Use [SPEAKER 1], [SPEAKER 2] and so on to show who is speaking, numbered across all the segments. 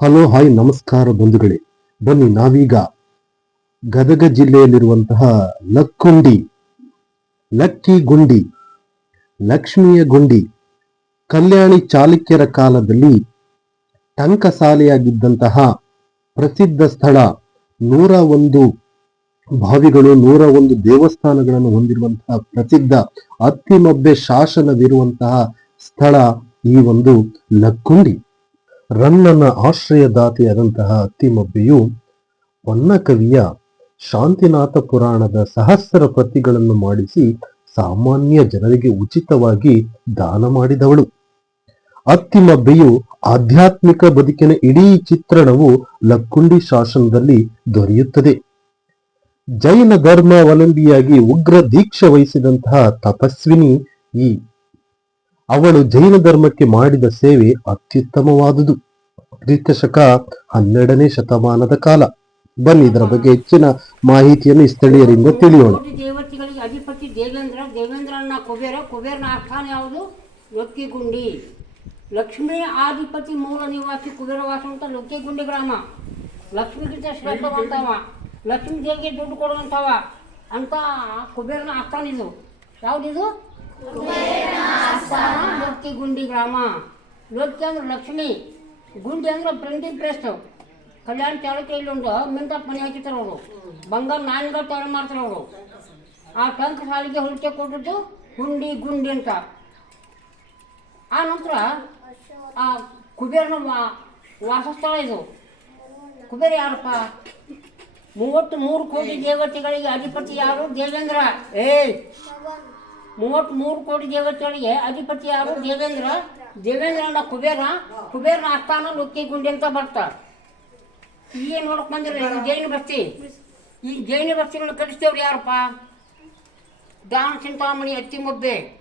[SPEAKER 1] Hello, hi, ನಮಸ್ಕಾರ ಬಂಧುಗಳೇ. ಬನ್ನಿ, ನಾವೀಗ ಗದಗ ಜಿಲ್ಲೆಯಲ್ಲಿರುವಂತಹ ಲಕ್ಕುಂಡಿ, ಲಕ್ಕಿ ಗುಂಡಿ, ಲಕ್ಷ್ಮಿಯ ಗುಂಡಿ, ಕಲ್ಯಾಣಿ ಚಾಲುಕ್ಯರ ಕಾಲದಲ್ಲಿ ಟಂಕಸಾಲೆಯಾಗಿದ್ದಂತಹ ಪ್ರಸಿದ್ಧ ಸ್ಥಳ ನೂರ ಒಂದು ಬಾವಿಗಳು, ನೂರ ಒಂದು ದೇವಸ್ಥಾನಗಳನ್ನು ಹೊಂದಿರುವಂತಹ ಪ್ರಸಿದ್ಧ ಅತ್ತಿಮಬ್ಬೆ ಶಾಸನವಿರುವಂತಹ ಸ್ಥಳ ಈ ಒಂದು ಲಕ್ಕುಂಡಿ. ರನ್ನನ ಆಶ್ರಯದಾತೆಯಾದಂತಹ ಅತ್ತಿಮಬ್ಬೆಯು ಹೊನ್ನಕವಿಯ ಶಾಂತಿನಾಥ ಪುರಾಣದ ಸಹಸ್ರ ಪ್ರತಿಗಳನ್ನು ಮಾಡಿಸಿ ಸಾಮಾನ್ಯ ಜನರಿಗೆ ಉಚಿತವಾಗಿ ದಾನ ಮಾಡಿದವಳು. ಅತ್ತಿಮಬ್ಬೆಯು ಆಧ್ಯಾತ್ಮಿಕ ಬದುಕಿನ ಇಡೀ ಚಿತ್ರಣವು ಲಕ್ಕುಂಡಿ ಶಾಸನದಲ್ಲಿ ದೊರೆಯುತ್ತದೆ. ಜೈನ ಧರ್ಮಾವಲಂಬಿಯಾಗಿ ಉಗ್ರ ದೀಕ್ಷೆ ವಹಿಸಿದಂತಹ ತಪಸ್ವಿನಿ ಈ ಅವಳು ಜೈನ ಧರ್ಮಕ್ಕೆ ಮಾಡಿದ ಸೇವೆ ಅತ್ಯುತ್ತಮವಾದುದು. ಕ್ರಿಸ್ತಶಕ ಹನ್ನೆರಡನೇ ಶತಮಾನದ ಕಾಲ. ಬನ್ನಿ ಇದರ ಬಗ್ಗೆ ಹೆಚ್ಚಿನ ಮಾಹಿತಿಯನ್ನು ಸ್ಥಳೀಯರಿಂದ ತಿಳಿಯೋಣ.
[SPEAKER 2] ದೇವತೆಗಳಿಗೆ ಅಧಿಪತಿ ದೇವೇಂದ್ರ ಕುಬೇರ ಆಸ್ಥಾನ ಯಾವುದು? ಲೊಕ್ಕಿಗುಂಡಿ ಲಕ್ಷ್ಮೀ ಆಧಿಪತಿ ಮೂಲ ನಿವಾಸಿ ಕುಬೇರವಾಸ ಅಂತ ಲೊಕ್ಕಿಗುಂಡಿ ಗ್ರಾಮ. ಲಕ್ಷ್ಮಿಗಿಂತ ಶ್ರೇಷ್ಠವಂತವ ಲಕ್ಷ್ಮೀ ದೇವಿಗೆ ದುಡ್ಡು ಕೊಡುವಂಥವ ಅಂತ ಕುಬೇರನ ಆಸ್ಥಾನ ಇದು. ಯಾವುದಿದು ಆಸ್ಥಾನ ಲೊಕ್ಕಿಗುಂಡಿ ಗ್ರಾಮ. ಲೊಕ್ಕಿ ಅಂದ್ರೆ ಲಕ್ಷ್ಮಿ, ಗುಂಡಿ ಅಂದ್ರೆ ಪ್ರಿಂಟಿಂಗ್ ಪ್ರೆಸ್ ಕಲ್ಯಾಣ ಚಾಲುಕ್ಯ ಇಲ್ಲೊಂದು ಮಿಂದ ಮನೆ ಹಾಕಿರ್ತಾರೆ ಅವರು. ಬಂಗಾರ ನಾಯಿಗಳು ತಯಾರು ಮಾಡ್ತಾರೆ ಅವರು. ಆ ಟಂಕ ಸಾಲಿಗೆ ಹೊಲಿಕೆ ಕೊಟ್ಟಿದ್ದು ಹುಂಡಿ ಗುಂಡಿ ಅಂತ. ಆ ನಂತರ ಆ ಕುಬೇರನ ವಾಸಸ್ಥಳ ಇದು. ಕುಬೇರ ಯಾರಪ್ಪ? ಮೂವತ್ತು ಮೂರು ಕೋಟಿ ದೇವತೆಗಳಿಗೆ ಅಧಿಪತಿ ಯಾರು? ದೇವೇಂದ್ರ. ಏಯ್! ಮೂವತ್ತ್ ಮೂರು ಕೋಟಿ ದೇವತೆಗಳಿಗೆ ಅಧಿಪತಿ ಯಾರು? ದೇವೇಂದ್ರ. ದೇವೇಂದ್ರ ಅಲ್ಲ ಕುಬೇರ. ಕುಬೇರನ ಆಸ್ಥಾನ ಲುಕ್ಕಿ ಗುಂಡಿ ಅಂತ ಬರ್ತಾರೆ ಈಗ ನೋಡಕ್ ಬಂದಿರ ಜೈನ ಬಸ್ತಿ. ಈ ಜೈನ ಬಸ್ತಿಗಳನ್ನ ಕಲಿಸ್ತೇವ್ರು ಯಾರಪ್ಪ? ದಾನ ಚಿಂತಾಮಣಿ ಅತ್ತಿ ಅತ್ತಿಮೊಬ್ಬೆ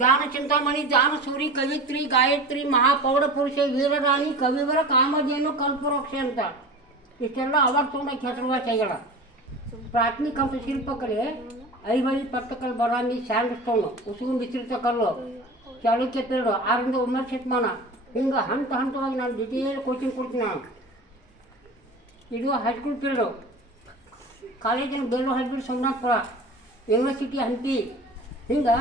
[SPEAKER 2] ದಾನ ಚಿಂತಾಮಣಿ, ದಾನ ಸೂರಿ, ಕವಿತ್ರಿ, ಗಾಯತ್ರಿ ಮಹಾಪೌಢ ಪುರುಷ, ವೀರರಾಣಿ, ಕವಿವರ, ಕಾಮಧೇನು, ಕಲ್ಪವೃಕ್ಷ ಅಂತ. ಇಷ್ಟೆಲ್ಲ ಅವಾಗ ತೊಗೊಂಡಾಗ ಹೆಸರುವಾಸಿಗಳ ಪ್ರಾಥಮಿಕ ಶಿಲ್ಪಕಲೆ ಐವಳಿ ಪಟ್ಟಕಲ್ ಬರಾಮಿ ಸ್ಯಾಂಡ್ ಉಸುಗು ಮಿಶ್ರಿತ ಕಲ್ಲು. ಚಾಲುಕ್ಯ ಪೀರಿಯಡ್ ಆರರಿಂದ ಒಂಬತ್ತು ಶತಮಾನ ಹಿಂಗೆ ಹಂತ ಹಂತವಾಗಿ ನಾನು ಡಿಟೇಲ್ ಕೋಚಿಂಗ್ ಕೊಡ್ತೀನಿ ನಾನು. ಇದು ಹೈಸ್ಕೂಲ್ ಪೀರಿಯಡು ಕಾಲೇಜಿನ bail high school Somanathapura university Hampi. ಹಿಂಗೆ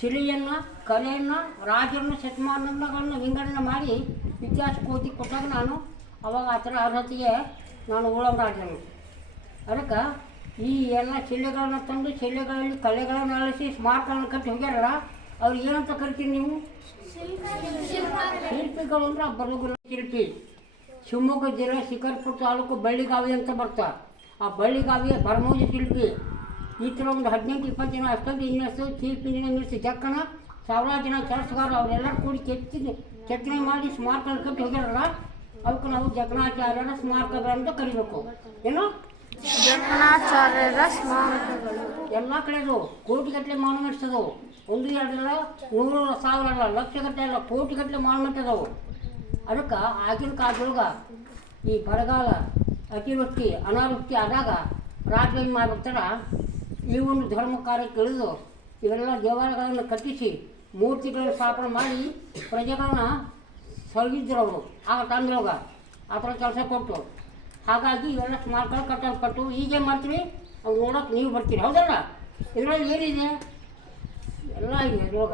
[SPEAKER 2] ಶಿಲೆಯನ್ನು, ಕಲೆಯನ್ನು, ರಾಜರನ್ನು ಶತಮಾನಗಳನ್ನು ವಿಂಗಡಣೆ ಮಾಡಿ ಇತಿಹಾಸ ಕೋತಿ ಕೊಟ್ಟಾಗ ನಾನು ಅವಾಗ ಆ ಥರ ಅರ್ಹತೆಗೆ ನಾನು ಒಳಗಾಡಿದೆನು ಅದಕ್ಕೆ ಈ ಎಲ್ಲ ಶಿಲೆಗಳನ್ನ ತಂದು ಶಿಲೆಗಳಲ್ಲಿ ಕಲೆಗಳನ್ನು ಅಳಿಸಿ ಸ್ಮಾರಕಗಳನ್ನು ಕಟ್ಟಿ ಹೋಗ್ಯಾರಲ್ಲ, ಅವ್ರು ಏನಂತ ಕರಿತೀರಿ ನೀವು? ಶಿಲ್ಪಿಗಳು ಅಂದ್ರೆ ಬರಗುರು ಶಿಲ್ಪಿ. ಶಿವಮೊಗ್ಗ ಜಿಲ್ಲೆ ಶಿಕಾರ್ಪುರ ತಾಲೂಕು ಬಳ್ಳಿಗಾವಿ ಅಂತ ಬರ್ತಾರೆ. ಆ ಬಳ್ಳಿಗಾವಿಯ ಭರಮೋಜಿ ಶಿಲ್ಪಿ. ಈ ಥರ ಒಂದು ಹದಿನೆಂಟು, ಇಪ್ಪತ್ತು ಜನ ಅಷ್ಟೊಂದು ಇನ್ನಷ್ಟು ಚೀಫ್ ಇಂಜಿನಿಯರ್ ಜಕ್ಕಣ ಸಾವಿರಾರು ಜನ ಕೆಲಸಗಾರ ಅವರೆಲ್ಲರೂ ಕೂಡಿ ಕೆತ್ತಿ, ಕೆತ್ತನೆ ಮಾಡಿ ಸ್ಮಾರಕ ಕಟ್ಟಿ ಹೋಗ್ಯಾರಲ್ಲ, ಅವಕ್ಕೆ ನಾವು ಜಕ್ಕಣಾಚಾರ್ಯರ ಸ್ಮಾರಕಗಳಂತ ಕರಿಬೇಕು. ಏನು?
[SPEAKER 3] ಜಕಣಾಚಾರ್ಯರ ಸ್ಮಾರಕಗಳು.
[SPEAKER 2] ಎಲ್ಲ ಕಡೆದು ಕೋಟಿಗಟ್ಟಲೆ ಮಾನ್ಯುಮೆಂಟ್ಸ್ ಅದಾವು. ಒಂದು ಎರಡಲ್ಲ ನೂರು ಸಾವಿರ ಅಲ್ಲ ಲಕ್ಷಗಟ್ಟಲೆ ಅಲ್ಲ ಕೋಟಿಗಟ್ಟಲೆ ಮಾನ್ಯುಮೆಂಟ್ ಅದಾವು. ಅದಕ್ಕೆ ಆಗಿನ ಕಾಲದೊಳಗೆ ಈ ಬರಗಾಲ ಅತಿವೃಷ್ಟಿ, ಅನಾವೃಷ್ಟಿ ಆದಾಗ ರಾಜ್ಯ ಏನು ಮಾಡ್ಬಿಡ್ತಾರ ಈ ಒಂದು ಧರ್ಮ ಕಾರ್ಯಕ್ಕೆ ಇಳಿದು ಇವೆಲ್ಲ ದೇವಾಲಯಗಳನ್ನು ಕಟ್ಟಿಸಿ ಮೂರ್ತಿಗಳನ್ನು ಸ್ಥಾಪನೆ ಮಾಡಿ ಪ್ರಜೆಗಳನ್ನ ಸಲಗಿದ್ರು ಅವರು. ಆಗ ಟೈಮ್ದೊಳಗೆ ಆ ಥರ ಕೆಲಸ ಕೊಟ್ಟು ಹಾಗಾಗಿ ಇವೆಲ್ಲ ಸ್ಮಾರಕಗಳು ಕಟ್ಟಲ್ಪಟ್ಟು ಈಗೇನು ಮಾಡ್ತೀವಿ. ಅವ್ರು ನೋಡೋಕೆ ನೀವು ಬರ್ತೀರಿ. ಹೌದಲ್ಲ? ಇದರಲ್ಲಿ ಏನಿದೆ? ಎಲ್ಲ ಇದೆ ರೋಗ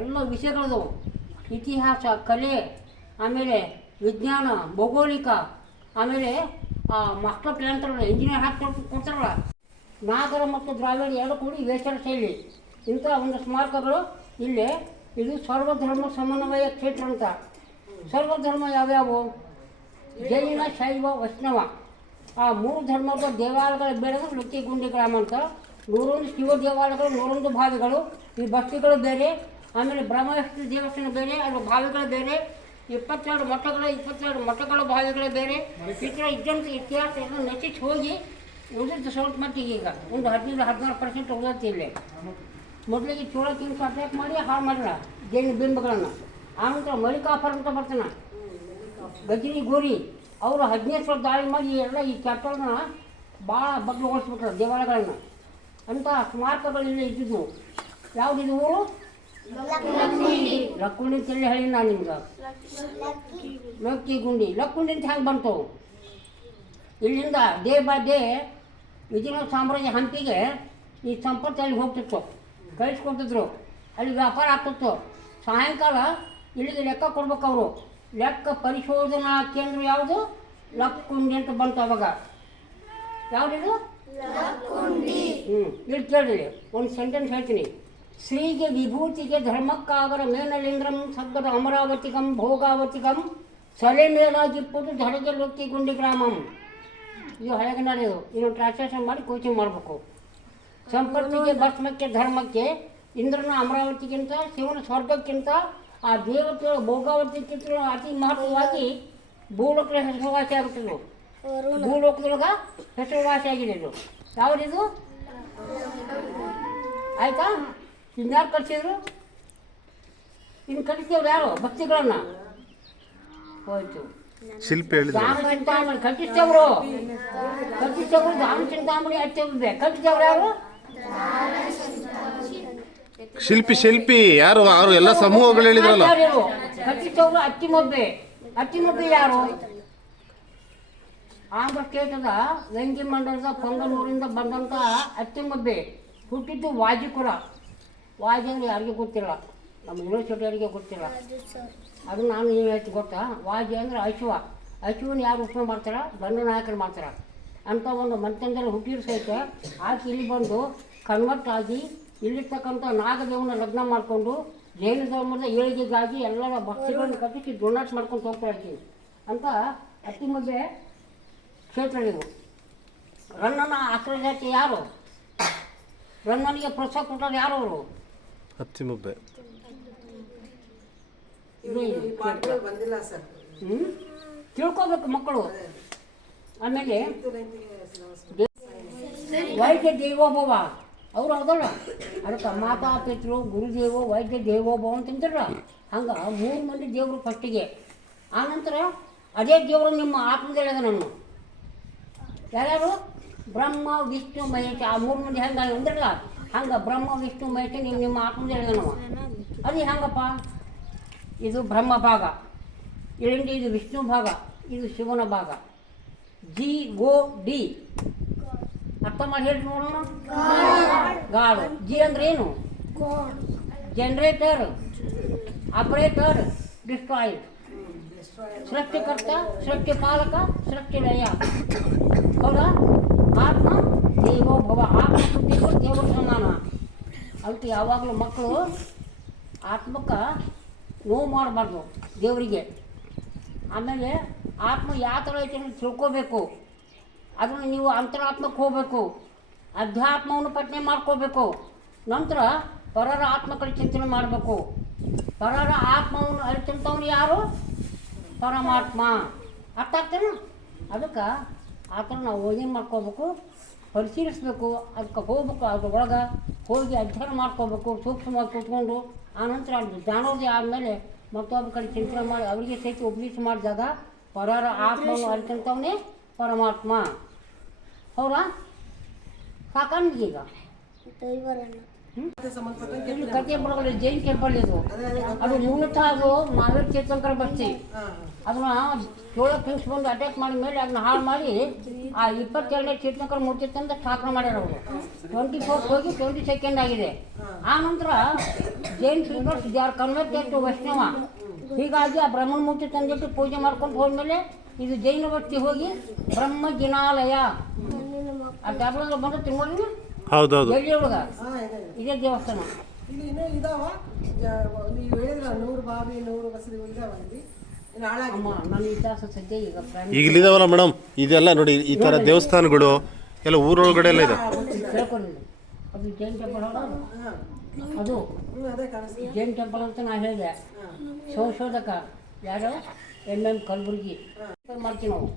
[SPEAKER 2] ಎಲ್ಲ ವಿಷಯಗಳದು ಇತಿಹಾಸ, ಕಲೆ, ಆಮೇಲೆ ವಿಜ್ಞಾನ, ಭೌಗೋಳಿಕ, ಆಮೇಲೆ ಆ ಮಾಸ್ಟರ್ ಅಂತಾರಲ್ಲ ಇಂಜಿನಿಯರ್ ಹಾಕಿ ಕೊಡ್ತಾರಲ್ಲ? ನಾಗರ ಮತ್ತು ದ್ರಾವಿಡ ಎರಡು ಕೂಡಿ ವೇಷರ ಶೈಲಿ. ಇಂಥ ಒಂದು ಸ್ಮಾರಕಗಳು ಇಲ್ಲಿ. ಇದು ಸರ್ವಧರ್ಮ ಸಮನ್ವಯ ಕ್ಷೇತ್ರ ಅಂತ. ಸರ್ವಧರ್ಮ ಯಾವ್ಯಾವು? ಜೈನ ಶೈವ ವೈಷ್ಣವ. ಆ ಮೂರು ಧರ್ಮದ ದೇವಾಲಯಗಳ ಬೇರೆ ಲುಕ್ಕಿಗುಂಡಿ ಗ್ರಾಮ ಅಂತ. ನೂರೊಂದು ಶಿವ ದೇವಾಲಯಗಳು, ನೂರೊಂದು ಬಾವಿಗಳು. ಈ ಭಕ್ತಿಗಳು ಬೇರೆ, ಆಮೇಲೆ ಬ್ರಹ್ಮವಿಷ್ಣು ದೇವಸ್ಥಾನ ಬೇರೆ ಅದರ ಬಾವಿಗಳು ಬೇರೆ. ಇಪ್ಪತ್ತೆರಡು ಮಠಗಳು, ಇಪ್ಪತ್ತೆರಡು ಮಠಗಳ ಭಾವಿಗಳು ಬೇರೆ. ಈ ಇದ್ದಂಥ ಇತಿಹಾಸ ಎಲ್ಲ ನಚಿಸಿ ಹೋಗಿ ಉಳಿದ ಸ್ವಲ್ಪ ಮಟ್ಟಿಗೆ ಈಗ. ಒಂದು ಹದಿನೈದು, ಹದಿನಾರು ಪರ್ಸೆಂಟ್ ಉಳಿದತ್ತೆ ಮೊದಲಿಗೆ ಚೋಳ ಕಿಂಗ್ಸ್ ಅಟ್ಯಾಕ್ ಮಾಡಿ, ಹಾಳು ಮಾಡಿಲ್ಲ. ಜೈನ ಬಿಂಬಗಳನ್ನು. ಆನಂತರ ಮಲ್ಲಿಕಾಫರ್ ಅಂತ ಬರ್ತಾನೆ. ಗಜನಿ ಗೋರಿ. ಅವರು ಹದಿನೈದು ಸಾವಿರ ದಾಳಿ ಮಾಡಿ ಎಲ್ಲ ಈ ಚಾಪ್ಟರ್ನ ಭಾಳ ಬಗ್ಗೆ ಓಡಿಸ್ಬಿಟ್ರೆ ದೇವಾಲಯಗಳನ್ನ. ಅಂತ ಸ್ಮಾರಕಗಳಿಂದ ಇಲ್ಲೇ ಇದ್ದಿದ್ವು ಯಾವುದಿದು ಊರು? ಲಕ್ಕುಂಡಿ ಅಂತ ಹೇಳಿ ಹೇಳಿ ನಾನು ನಿಮ್ಗೆ. ಲಕ್ಕಿ ಗುಂಡಿ. ಲಕ್ಕುಂಡಿ ಅಂತ ಹೆಂಗೆ ಬಂತು? ಇಲ್ಲಿಂದ ಡೇ ಬೈ ಡೇ ವಿಜಯನಗರ ಸಾಮ್ರಾಜ್ಯ ಹಂಪಿಗೆ ಈ ಸಂಪತ್ತು ಅಲ್ಲಿ ಹೋಗ್ತಿತ್ತು. ಕಳಿಸ್ಕೊಡ್ತಿದ್ರು. ಅಲ್ಲಿ ವ್ಯಾಪಾರ ಆಗ್ತಿತ್ತು. ಸಾಯಂಕಾಲ ಇಲ್ಲಿಗೆ ಲೆಕ್ಕ ಕೊಡ್ಬೇಕು ಅವರು. ಲೆಕ್ಕ ಪರಿಶೋಧನಾ ಕೇಂದ್ರ ಯಾವುದು? ಲಕ್ಕುಂಡಿ ಅಂತ ಬಂತು ಅವಾಗ. ಯಾವುದಿದು? ಹ್ಞೂ ಇಲ್ಲಿ ಕೇಳಿರಿ ಒಂದು ಸೆಂಟೆನ್ಸ್ ಹೇಳ್ತೀನಿ. ಶ್ರೀಗೆ ವಿಭೂತಿಗೆ ಧರ್ಮಕ್ಕಾಗರ ಮೇನಲಿಂಗ್ರಂ ಸಗ್ಗದ ಅಮರಾವತಿಗಂ ಭೋಗಾವತಿಗಂ ಸಲೆ ಮೇಲಾಗಿಪ್ಪುದು ಧಡಗೆ ಲೊಕ್ಕಿ ಗುಂಡಿ ಗ್ರಾಮಂ. ಇದು ಹಳೆಗನ್ನಡ ಇದು. ಇನ್ನು ಟ್ರಾನ್ಸ್ಲೇಷನ್ ಮಾಡಿ ಕೋಚಿಂಗ್ ಮಾಡಬೇಕು. ಸಂಪತ್ತಿಗೆ ಭಸ್ಮಕ್ಕೆ ಧರ್ಮಕ್ಕೆ ಇಂದ್ರನ ಅಮರಾವತಿಗಿಂತ ಶಿವನ ಸ್ವರ್ಗಕ್ಕಿಂತ ಆ ದೇವತೆಗಳು ಭೋಗಾವತಿ ಚಿತ್ರಗಳು ಅತಿ ಮಹತ್ವವಾಗಿ ಭೂಲೋಕದ ಹೆಸರುವಾಸಿ ಆಗುತ್ತಿದ್ರು ಭೂಲೋಕದೊಳಗ ಹೆಸರುವಾಸಿ ಆಗಿದೆ ಇದು. ಯಾವುದಿದು? ಆಯ್ತಾ? ಇನ್ಯಾರು ಕಲಿಸಿದ್ರು ಇನ್ನು ಕಲಿಸಿದವ್ರು ಯಾರು? ಭಕ್ತಿಗಳನ್ನ? ಹೋಯ್ತು.
[SPEAKER 4] ಶಿಲ್ಪಿ ಹೇಳಿದ್ರು.
[SPEAKER 2] ದಾನ ಚಿಂತಾಮಣಿ ಕಟ್ಟಿಸ್ತೇವ್ರು ಕಟ್ಟಿಸ್ತೇವ್ರು ದಾನ ಚಿಂತಾಮಣಿ ಹಚ್ಚಿದ್ದೆ ಕಟ್ಟಿಸ್ತೇವ್ರು ಯಾರು?
[SPEAKER 4] ಶಿಲ್ಪಿ ಶಿಲ್ಪಿ, ಯಾರು ಅವರು ಎಲ್ಲ ಸಮೂಹಗಳು ಹೇಳಿದ್ರಲ್ಲ?
[SPEAKER 2] ಅತ್ತಿ ಮೊಬ್ಬೆ ಯಾರು? ಆಂಧ್ರ ಸ್ಟೇಟದ ವೆಂಗಿ ಮಂಡಲದ ಪೊಂಗನೂರಿಂದ ಬಂದಂಥ ಅತ್ತಿ ಮೊಬ್ಬೆ ಹುಟ್ಟಿದ್ದು ವಾಜಿಪುರ. ವಾಜಿ ಅಂದ್ರೆ ಯಾರಿಗೂ ಗೊತ್ತಿಲ್ಲ. ನಮ್ಮ ಯೂನಿವರ್ಸಿಟಿಯವರಿಗೆ ಗೊತ್ತಿಲ್ಲ. ಅದು ನಾನು ಏನು ಹೇಳ್ತೀನಿ ಗೊತ್ತಾ? ವಾಜಿ ಅಂದ್ರೆ ಅಶುವ. ಅಶ್ವನ ಯಾರು ಉಪಯೋಗ ಮಾಡ್ತಾರ? ಬಂಡು ನಾಯಕರು ಮಾಡ್ತಾರೆ. ಅಂತ ಒಂದು ಮಂತ್ಯಂದಲ್ಲಿ ಹುಟ್ಟಿರೋ ಸಹಿತ ಆಕೆ ಇಲ್ಲಿ ಬಂದು ಕನ್ವರ್ಟ್ ಆಗಿ ಇಲ್ಲಿರ್ತಕ್ಕಂಥ ನಾಗದೇವನ ಲಗ್ನ ಮಾಡಿಕೊಂಡು ಜೈನ ಧರ್ಮದ ಏಳಿಗೆಗಾಗಿ ಎಲ್ಲರ ಭಕ್ತಿಗಳನ್ನು ಕಟ್ಟಿಸಿ ಡೊನಾಟ್ ಮಾಡ್ಕೊಂಡು ಹೋಗ್ತಾ ಇರ್ತೀವಿ ಅಂತ ಅತಿ ಮಧ್ಯೆ ಕ್ಷೇತ್ರ ಇದು ರನ್ನನ ಆಶ್ರಯ ಜಾತಿ ಯಾರು? ರನ್ನನಿಗೆ ಪ್ರೋತ್ಸಾಹ ಕೊಟ್ಟರು ಯಾರು ಅವರು?
[SPEAKER 4] ಹತ್ತಿ ಮುಬ್ಬೆ
[SPEAKER 2] ಇದು ಇದು
[SPEAKER 5] ಬಂದಿಲ್ಲ ಸರ್.
[SPEAKER 2] ಹ್ಮ್? ತಿಳ್ಕೊಬೇಕು ಮಕ್ಕಳು. ಆಮೇಲೆ ವೈದ್ಯ ದೇವೋಭವ. ಅವ್ರು ಅದಲ್ಲ ಅದಕ್ಕೆ ಮಾತಾ ಪಿತೃ ಗುರುದೇವೋ, ವೈದ್ಯ ದೇವೋಭವ ಅಂತ ತಿಂತಾರ ಹಂಗೆ ಮೂರು ಮಂದಿ ದೇವರು ಫಸ್ಟಿಗೆ. ಆನಂತರ ಅದೇ ದೇವರು ನಿಮ್ಮ ಆತ್ಮದಲ್ಲಿ ನಾನು ಯಾರ್ಯಾರು? ಬ್ರಹ್ಮ, ವಿಷ್ಣು, ಮಹೇಶ. ಆ ಮೂರು ಮಂದಿ ಹೆಂಗೆ ಅಂದ್ರಲ್ಲ, ಹಂಗೆ ಬ್ರಹ್ಮ, ವಿಷ್ಣು, ಮಹೇಶ ನೀವು ನಿಮ್ಮ ಆತ್ಮದಲ್ಲಿ ನಾವು ಅದು ಹೆಂಗಪ್ಪ? ಇದು ಬ್ರಹ್ಮ ಭಾಗ. ಇಲ್ಲಿಂದ ಇದು ವಿಷ್ಣು ಭಾಗ. ಇದು ಶಿವನ ಭಾಗ. G O D. ಅರ್ಥ ಮಾಡಿ ಹೇಳಿ ನೋಡೋಣ. ಗಾಳು. ಜಿ ಅಂದ್ರೆ ಏನು? ಜನರೇಟರ್ ಆಪರೇಟರ್ ಡಿಸ್ಟ್ರಾಯ್ಡ್ ಸೃಷ್ಟಿಕರ್ತ ಸೃಷ್ಟಿ ಪಾಲಕ ಸೃಷ್ಟಿ ಲಯ ಹೌದಾ? ಆತ್ಮ ದೇವೋಭವ ಆತ್ಮ ಶುದ್ಧಿಗೂ ದೇವರ ಸಮಾನ ಅದಕ್ಕೆ ಯಾವಾಗಲೂ ಮಕ್ಕಳು ಆತ್ಮಕ್ಕೆ ನೋವು ಮಾಡಬಾರ್ದು ದೇವರಿಗೆ. ಆಮೇಲೆ ಆತ್ಮ ಯಾವ ಥರ ಐತೆ ತಿಳ್ಕೋಬೇಕು. ಅದನ್ನು ನೀವು ಅಂತರಾತ್ಮಕ್ಕೆ ಹೋಗಬೇಕು, ಅಧ್ಯಾತ್ಮವನ್ನು ಪಠನೆ ಮಾಡ್ಕೋಬೇಕು, ನಂತರ ಪರರ ಆತ್ಮಗಳ ಚಿಂತನೆ ಮಾಡಬೇಕು. ಪರರ ಆತ್ಮವನ್ನು ಅರಿತಂಥವ್ರು ಯಾರು? ಪರಮಾತ್ಮ. ಅರ್ಥ ಆಗ್ತೇನೆ? ಅದಕ್ಕೆ ಆ ಥರ ನಾವು ಏನು ಮಾಡ್ಕೋಬೇಕು, ಪರಿಶೀಲಿಸ್ಬೇಕು, ಅದಕ್ಕೆ ಹೋಗ್ಬೇಕು, ಅದ್ರ ಒಳಗೆ ಹೋಗಿ ಅಧ್ಯಯನ ಮಾಡ್ಕೋಬೇಕು, ಸೂಕ್ಷ್ಮವಾಗಿ ಕೂತ್ಕೊಂಡು ಆನಂತರ ಅದು ಜ್ಞಾನೋದಯ ಆದಮೇಲೆ ಮತ್ತೊಬ್ಬ ಕಡೆ ಚಿಂತನೆ ಮಾಡಿ, ಅವರಿಗೆ ಸಹಿತ ಉಪದೇಶ ಮಾಡಿದಾಗ ಪರರ ಆತ್ಮವನ್ನು ಅರಿತಂಥವನೇ ಪರಮಾತ್ಮ. ಹೌದಾ? ಸಾಕಾಣಿಗೆ ಈಗ. ಇಲ್ಲಿ ಜೈನ್ ಕೆಂಪಲ್ಲಿ ಇದು ಅದು. ಮೂಲತಃ ಅದು ಮಹಾವೀರ್ ತೀರ್ಥಂಕರ ಬಸ್ತಿ ಅದನ್ನ ಚೋಳ ಕಿಂಗ್ಸ್ ಬಂದು ಅಟ್ಯಾಕ್ ಮಾಡಿದ ಮೇಲೆ ಅದನ್ನ ಹಾಳು ಮಾಡಿ ಆ ಇಪ್ಪತ್ತೆರಡನೇ ತೀರ್ಥಂಕರ ಮೂರ್ತಿ ತಂದು ಸ್ಥಾಪನೆ ಮಾಡ್ಯಾರ ಅವರು. ಟ್ವೆಂಟಿ ಫೋರ್ತ್ ಹೋಗಿ ಟ್ವೆಂಟಿ ಸೆಕೆಂಡ್ ಆಗಿದೆ. ಆ ನಂತರ Jain peoples they are converted to Vaishnava ಹೀಗಾಗಿ ಆ ಬ್ರಹ್ಮನ ಮೂರ್ತಿ ತಂದಿಟ್ಟು ಪೂಜೆ ಮಾಡ್ಕೊಂಡು ಹೋದ್ಮೇಲೆ ಇದು ಜೈನ ಭಕ್ತಿ ಹೋಗಿ ಬ್ರಹ್ಮ ಜಿನಾಲಯ. ಆ ಬಂದು
[SPEAKER 4] ಹೌದೌದು.
[SPEAKER 2] ಒಳಗ.
[SPEAKER 5] ಇದೆ
[SPEAKER 2] ದೇವಸ್ಥಾನ.
[SPEAKER 5] ಇಲ್ಲಿ ಇನ್ನೂ ಇದಾವ. ನೀವು ಹೇಳಿದ್ರ ನೂರು ಬಾವಿ ನೂರು ಬಸದಿ ಇದಾವ ಇಲ್ಲಿ
[SPEAKER 2] ಈಗ
[SPEAKER 4] ಇಲ್ಲಿದಾವಲ್ಲ ಮೇಡಮ್? ಇದೆಲ್ಲ ನೋಡಿ ಈ ಥರ ದೇವಸ್ಥಾನಗಳು ಎಲ್ಲ ಊರೊಳಗಡೆ ಎಲ್ಲ ಇದೆ.
[SPEAKER 2] ಅದು ಜೈನ್ ಟೆಂಪಲ್ ಅದು. ಜೈನ್ ಟೆಂಪಲ್ ಅಂತ ನಾ ಹೇಳಿದೆ. ಸಂಶೋಧಕ ಯಾರು? M M Kalburgi. ಮಾಡ್ತೀವಿ ನಾವು.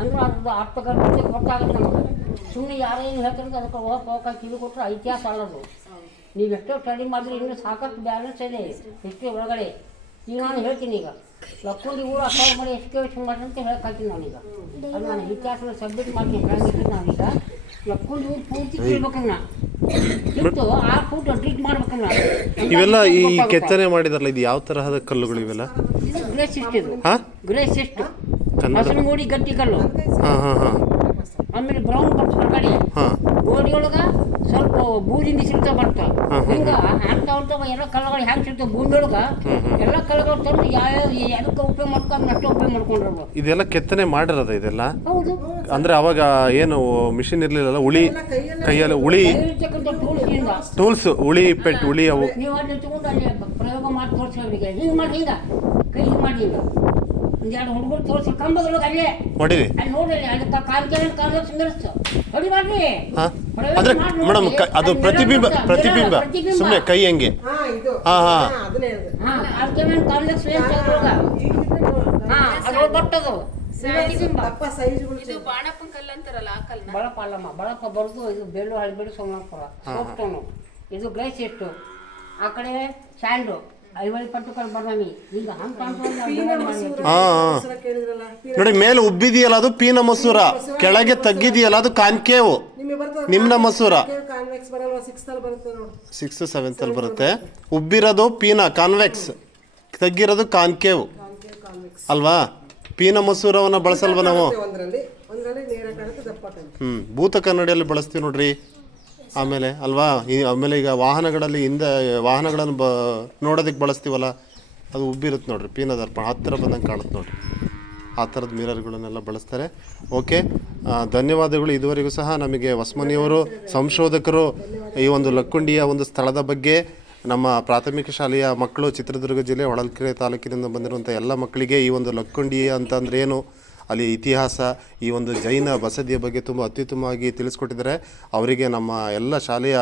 [SPEAKER 2] ಅಂದ್ರೆ ಅದ್ರದ್ದು ಅರ್ಥಗರ್ಭತೆ ಗೊತ್ತಾಗುತ್ತೆ ನಮಗೆ. ಸುಮ್ಮನೆ ಯಾರೋ ಏನು ಹೇಳ್ತಾರೆ ಅದಕ್ಕೆ ಹೋಗಕ್ಕೆ ಹೋಗಕ್ಕೆ ಇದು ಕೊಟ್ಟರೆ ಇತಿಹಾಸ ಅಲ್ಲದು. ನೀವು ಎಷ್ಟೋ ಸ್ಟಡಿ ಮಾಡಿದ್ರೆ ಇನ್ನೂ ಸಾಕಷ್ಟು ಬ್ಯಾಲೆನ್ಸ್ ಇದೆ ಹಿಸ್ಟ್ರಿ ಒಳಗಡೆ. ಈಗ ನಾನು ಹೇಳ್ತೀನಿ ಈಗ ಲಕ್ಕುಂಡಿ ಊರು ಅಪಾಯ ಮಾಡಿ ಎಕ್ಸ್ಕೇಷನ್ ಮಾಡಿ ಅಂತ ಹೇಳಕ್ಕೆ ಹಾಕ್ತೀನಿ ನಾನೀಗ. ಅದು ನಾನು ಇತಿಹಾಸನ ಸಬ್ಮಿಟ್ ಮಾಡ್ತೀನಿ ಹೇಳಂಗಿದ್ರೆ ನಾನೀಗ. ಲಕ್ಕೊಂಡು ಊರು ಪೂರ್ತಿ ಕೇಳ್ಬೇಕನ್ನ ಇತ್ತು ಆ ಫೂಟ್ ಟ್ರೀಟ್ ಮಾಡ್ಬೇಕನ್ನ
[SPEAKER 4] ಇವೆಲ್ಲ ಈ ಕೆತ್ತನೆ ಮಾಡಿದಾರಲ್ಲ ಇದು ಯಾವ ತರಹದ ಕಲ್ಲುಗಳು ಇವೆಲ್ಲ?
[SPEAKER 2] ಗ್ರೇಸ್ ಗ್ರೇ ಸಿಸ್ಟ್ ಇದು.
[SPEAKER 4] ಹಾ?
[SPEAKER 2] Grey cyst
[SPEAKER 4] Kannada.
[SPEAKER 2] ಮೂಡಿ ಗಟ್ಟಿ ಕಲ್ಲು.
[SPEAKER 4] ಹಾಂ ಹಾಂ ಹಾ.
[SPEAKER 2] ಆಮೇಲೆ ಬ್ರೌನ್ ಬರ್ತದೆ ಹೊರಗಡೆ
[SPEAKER 4] ಗೋಧಿ
[SPEAKER 2] ಒಳಗೆ ಸ್ವಲ್ಪ ಬೂದಿ ಮಿಶ್ರಿತ ಬರ್ತ. ಹಿಂಗ ಅಂತ ಎಲ್ಲ ಕಲ್ಲಗಳು ಹ್ಯಾಂಗ ಸಿಗ್ತಾವ ಭೂಮಿ ಒಳಗ ಎಲ್ಲ ಕಲ್ಲಗಳು ತಂದು ಯಾವ ಎದಕ್ಕೆ ಉಪಯೋಗ ಮಾಡ್ಕೊಂಡು ಅಷ್ಟು ಉಪಯೋಗ ಮಾಡ್ಕೊಂಡ್ರು
[SPEAKER 4] ಇದೆಲ್ಲ ಕೆತ್ತನೆ ಮಾಡಿರೋದ ಇದೆಲ್ಲ?
[SPEAKER 2] ಹೌದು.
[SPEAKER 4] ಅಂದ್ರೆ ಅವಾಗ ಏನು ಮಿಷಿನ್ ಇರಲಿಲ್ಲ ಉಳಿ ಕೈಯಲ್ಲಿ ಉಳಿ ಟೂಲ್ಸ್ ಉಳಿ ಪೆಟ್ ಉಳಿ ಅವು.
[SPEAKER 2] ನೀವು ಅಲ್ಲಿ ತಗೊಂಡು ಅಲ್ಲಿ ಪ್ರಯೋಗ ಮಾಡಿ ತೋರಿಸಿ ಅವರಿಗೆ. ಹಿಂಗೆ ಮಾಡಿ ಹಿಂಗ ಕೈ ಮಾಡಿ ಹಿಂಗ ಹುಡುಗರು ತೋರಿಸಿ ಕಂಬದೊಳಗೆ ಅಲ್ಲೇ.
[SPEAKER 4] ಹೊಡಿರಿ
[SPEAKER 2] ಅಲ್ಲಿ ನೋಡ್ರಿ ಅಲ್ಲಿ ಕಾಲ್ಗೆ ಕಾಲ ಸುಂದರಿಸ್ತು ಹೊಡಿ ಮಾಡ್ರಿ.
[SPEAKER 4] ಹಾ?
[SPEAKER 2] ಪ್ರಯೋಗ
[SPEAKER 4] ಅಂದ್ರೆ
[SPEAKER 2] ಮಾಡ್
[SPEAKER 4] ಮೇಡಮ್ ಅದು
[SPEAKER 2] ಅಲ್ಲಿ
[SPEAKER 4] ಪ್ರತಿಬಿಂಬ
[SPEAKER 2] ಮಿರರ್
[SPEAKER 4] ಪ್ರತಿಬಿಂಬ.
[SPEAKER 2] ಪ್ರತಿಬಿಂಬ.
[SPEAKER 4] ಸುಮ್ಮನೆ ಕೈ ಹೆಂಗೆ.
[SPEAKER 5] ಹಾ ಇದು.
[SPEAKER 4] ಹಾ, ಹಾ.
[SPEAKER 5] ಹಾ, ಅದನ್ನೇ ಹೇಳಿದೆ.
[SPEAKER 2] ಹಾ ಅದಕ್ಕೆ ಮೇಲೆ ಕಾಲ್ಗೆ ಸ್ವಯಂ ತೆಗ್ದ್ರೊಳಗ. ಹಾ ಅದ್ರೊಳಗೆ ಬರ್ತದು. ಪ್ರತಿಬಿಂಬ.
[SPEAKER 5] ದಪ್ಪ ಸೈಜ್ಗಳು
[SPEAKER 6] ಬಾಣಪ್ಪನ ಕಲ್ಲು ಅಂತಾರಲ್ಲ ಆ ಕಲ್ನ?
[SPEAKER 2] ಬಳಪ ಅಲ್ಲಮ್ಮ ಬಳಪ ಬರೆದು ಇದು ಬೆಳ್ಳು ಹಳಬೇಡು ಸೋಮನಾಥಪುರ. ಸೋಪ್ಟೋನು ಇದು ಗ್ಲೇಸ್ ಇಟ್ಟು ಆ ಕಡೆ ಸ್ಯಾಂಡು. ಈಗ
[SPEAKER 4] ನೋಡಿ ಮೇಲೆ ಉಬ್ಬಿದೆಯಲ್ಲ ಅದು ಪೀನ ಮಸೂರ. ಕೆಳಗೆ ತಗ್ಗಿದೆಯಲ್ಲ ಅದು ಕಾನ್ಕೇವು. ನಿಮ್ನ ಮಸೂರ.
[SPEAKER 5] ಕಾನ್ವೆಕ್ಸ್ ಬರಲ್ವಾ? ಸಿಕ್ಸ್ ಅಲ್ಲಿ ಬರುತ್ತೆ ನೋಡಿ.
[SPEAKER 4] ಸಿಕ್ಸ್ ಸೆವೆಂತ್ ಅಲ್ಲಿ ಬರುತ್ತೆ. ಉಬ್ಬಿರೋದು ಪೀನ ಕಾನ್ವೆಕ್ಸ್. ತಗ್ಗಿರೋದು ಕಾನ್ಕೇವ್. ಅಲ್ವಾ? ಪೀನ ಮಸೂರವನ್ನ ಬಳಸಲ್ವ ನಾವು? ಹ್ಮ್ ಭೂತ ಕನ್ನಡಿಯಲ್ಲಿ ಬಳಸ್ತೀವಿ ನೋಡ್ರಿ. ಆಮೇಲೆ, ಅಲ್ವಾ? ಆಮೇಲೆ ಈಗ ವಾಹನಗಳಲ್ಲಿ ಹಿಂದೆ, ವಾಹನಗಳನ್ನು ಬ ನೋಡೋದಕ್ಕೆ ಬಳಸ್ತೀವಲ್ಲ, ಅದು ಉಬ್ಬಿರುತ್ತೆ ನೋಡ್ರಿ ಪೀನ ದರ್ಪಣ. ಹತ್ತಿರ ಬಂದಂಗೆ ಕಾಣುತ್ತೆ ನೋಡ್ರಿ. ಆ ಥರದ ಮಿರರ್ಗಳನ್ನೆಲ್ಲ ಬಳಸ್ತಾರೆ. ಓಕೆ ಧನ್ಯವಾದಗಳು ಇದುವರೆಗೂ ಸಹ ನಮಗೆ ವಸ್ಮನಿಯವರು, ಸಂಶೋಧಕರು ಈ ಒಂದು ಲಕ್ಕುಂಡಿಯ ಒಂದು ಸ್ಥಳದ ಬಗ್ಗೆ. ನಮ್ಮ ಪ್ರಾಥಮಿಕ ಶಾಲೆಯ ಮಕ್ಕಳು ಚಿತ್ರದುರ್ಗ ಜಿಲ್ಲೆ ಹೊಳಲ್ಕೆರೆ ತಾಲೂಕಿನಿಂದ ಬಂದಿರುವಂಥ ಎಲ್ಲ ಮಕ್ಕಳಿಗೆ ಈ ಒಂದು ಲಕ್ಕುಂಡಿ ಅಂತಂದ್ರೆ ಏನು? ಅಲ್ಲಿ ಇತಿಹಾಸ, ಈ ಒಂದು ಜೈನ ಬಸದಿಯ ಬಗ್ಗೆ ತುಂಬ ಅತ್ಯುತ್ತಮವಾಗಿ ತಿಳಿಸ್ಕೊಟ್ಟಿದ್ದಾರೆ. ಅವರಿಗೆ ನಮ್ಮ ಎಲ್ಲ ಶಾಲೆಯ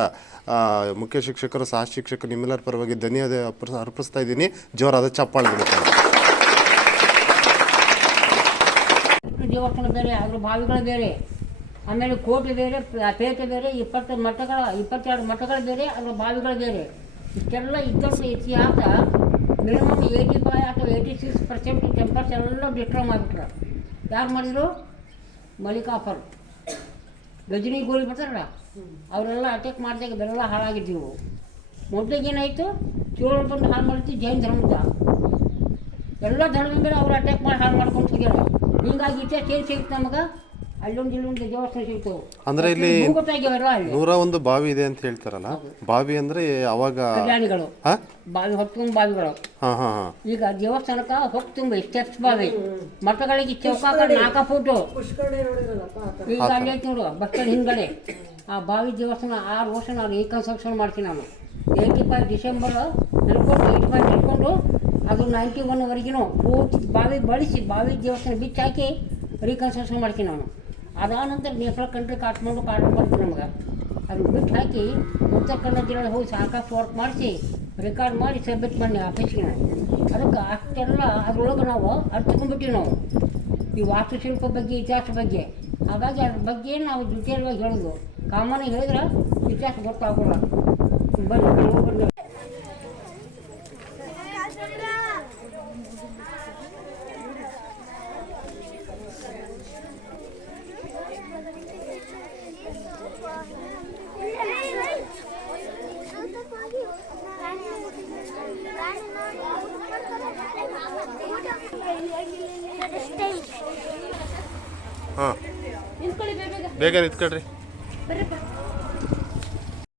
[SPEAKER 4] ಮುಖ್ಯ ಶಿಕ್ಷಕರು, ಸಹ ಶಿಕ್ಷಕರು ನಿಮ್ಮೆಲ್ಲರ ಪರವಾಗಿ ಧನ್ಯವಾದ ಅರ್ಪ- ಅರ್ಪಿಸ್ತಾ ಇದ್ದೀನಿ. ಜೋರಾದ ಚಪ್ಪಾಳೆ ಬಿಡುತ್ತಾರೆ
[SPEAKER 2] ದೇವಸ್ಥಾನ ಬೇರೆ ಅದ್ರ ಬಾವಿಗಳು ಬೇರೆ, ಆಮೇಲೆ ಕೋಟೆ ಬೇರೆ, ಪೇಟೆ ಬೇರೆ, ಇಪ್ಪತ್ತು ಮಠಗಳ, ಇಪ್ಪತ್ತೆರಡು ಮಠಗಳು ಬೇರೆ ಅದ್ರ ಬಾವಿಗಳು ಬೇರೆ. ಇಷ್ಟೆಲ್ಲ ಇದ್ದಷ್ಟು ಇತಿಹಾಸ ಮಿನಿಮಮ್ ಏಯ್ಟಿ ಫೈವ್ ಅಥವಾ ಏಯ್ಟಿ ಸಿಕ್ಸ್ ಪರ್ಸೆಂಟ್ ಟೆಂಪರ್ಸ್ ಎಲ್ಲ ಡಿಸ್ಟ್ರಾಮ್ ಮಾಡಿಬಿಟ್ರು. ಯಾರು ಮಾಡಿದರು? ಮಲ್ಲಿಕಾಫರ್ ಗಜನಿ ಗೋಲಿ ಬರ್ತಾರಲ್ಲ, ಅವರೆಲ್ಲ ಅಟ್ಯಾಕ್ ಮಾಡಿದಾಗ ಬೆಲ್ಲ ಹಾಳಾಗಿದ್ದೀವಿ ಮೊದಲಿಗೆ ಏನಾಯಿತು? ಚೋಳ ಬಂದು ಹಾಳು ಮಾಡಿದ್ದು ಜೈನ್ ಧರ್ಮದ. ಎಲ್ಲ ಧರ್ಮದ ಮೇಲೆ ಅವ್ರು ಅಟ್ಯಾಕ್ ಮಾಡಿ ಹಾಳು ಮಾಡ್ಕೊಂಡು ಹೋಗ್ಯಾರ. ಹಿಂಗಾಗಿ ಇತಿಹಾಸ ಏನು ಸಿಗುತ್ತೆ ನಮಗೆ. ಅಲ್ಲೊಂದು ಇಲ್ಲೊಂದು ದೇವಸ್ಥಾನ ಸಿಗ್ತು
[SPEAKER 4] ಅಂದ್ರೆ ಇಲ್ಲಿ
[SPEAKER 2] ಅಲ್ಲಿ
[SPEAKER 4] ನೂರ ಒಂದು ಬಾವಿ ಇದೆ ಅಂತ ಹೇಳ್ತಾರಲ್ಲ ಬಾವಿ ಅಂದ್ರೆ ಅವಾಗ
[SPEAKER 2] ಕಲ್ಯಾಣಿಗಳು.
[SPEAKER 4] ಹಾ?
[SPEAKER 2] ಬಾವಿ ಹೊತ್ತು ಬಾವಿಗಳು.
[SPEAKER 4] ಹಾ ಹಾ ಹಾ.
[SPEAKER 2] ಈಗ ದೇವಸ್ಥಾನಕ್ಕೆ ಹೋಗಿ ತುಂಬ ಸ್ಟೆಪ್ಸ್ ಬಾವಿ. ಮಠಗಳಿಗೆ ಚೌಕಾಕ ನಾಲ್ಕು ಫೂಟು. ಈಗ ಅಲ್ಲಿ ಐತಿ ನೋಡು ಬಸ್ ಸ್ಟ್ಯಾಂಡ್ ಹಿಂದ್ಗಡೆ. ಆ ಬಾವಿ ದೇವಸ್ಥಾನ ಆರು ವರ್ಷ ನಾನು ರೀಕನ್ಸ್ಟ್ರಕ್ಷನ್ ಮಾಡ್ತೀನಿ ನಾನು. ಏಯ್ಟಿ ಫೈವ್ ಡಿಸೆಂಬರ್ ಹಿಡ್ಕೊಂಡು ಏಯ್ಟಿ ಫೈವ್ ಹಿಡ್ಕೊಂಡು ಅದು ನೈಂಟಿ ಒನ್ವರೆಗಿನೂ ಪೂರ್ತಿ ಬಾವಿ ಬಳಸಿ ಬಾವಿ ದೇವಸ್ಥಾನ ಬಿಚ್ಚಾಕಿ ಹಾಕಿ ರೀಕನ್ಸ್ಟ್ರಕ್ಷನ್ ಮಾಡ್ತೀನಿ ನಾನು. ಅದಾದ ನಂತರ ನೇಪಾಳ ಕಂಟ್ರಿ ಕಾಟ್ಮಂಡು ಕಾರಣ ಬಂತು ನಮ್ಗೆ. ಅದು ಬಿಟ್ಟು ಹಾಕಿ ಉತ್ತರ ಕನ್ನಡ ಜಿಲ್ಲೆ ಹೋಗಿ ಸಾಕಷ್ಟು ವರ್ಕ್ ಮಾಡಿಸಿ ರೆಕಾರ್ಡ್ ಮಾಡಿ ಸಬ್ಮಿಟ್ ಮಾಡಿ ಆಫೀಸಿಗೆ ಅದಕ್ಕೆ ಅಷ್ಟೆಲ್ಲ ಅದ್ರೊಳಗೆ ನಾವು ಅರ್ತ್ಕೊಂಡ್ಬಿಟ್ಟಿವಿ ನಾವು. ಈ ವಾಸ್ತುಶಿಲ್ಪ ಬಗ್ಗೆ, ಇತಿಹಾಸ ಬಗ್ಗೆ. ಹಾಗಾಗಿ ಅದ್ರ ಬಗ್ಗೆ ನಾವು ಡಿಟೇಲ್ವಾಗಿ ಹೇಳೋದು. ಕಾಮನ್ ಹೇಳಿದ್ರೆ ಇತಿಹಾಸ ಗೊತ್ತಾಗೋಲ್ಲ. ಬನ್ನಿ.
[SPEAKER 4] ಬೇಗ ನಿಂತ್ಕೊಳ್ರಿ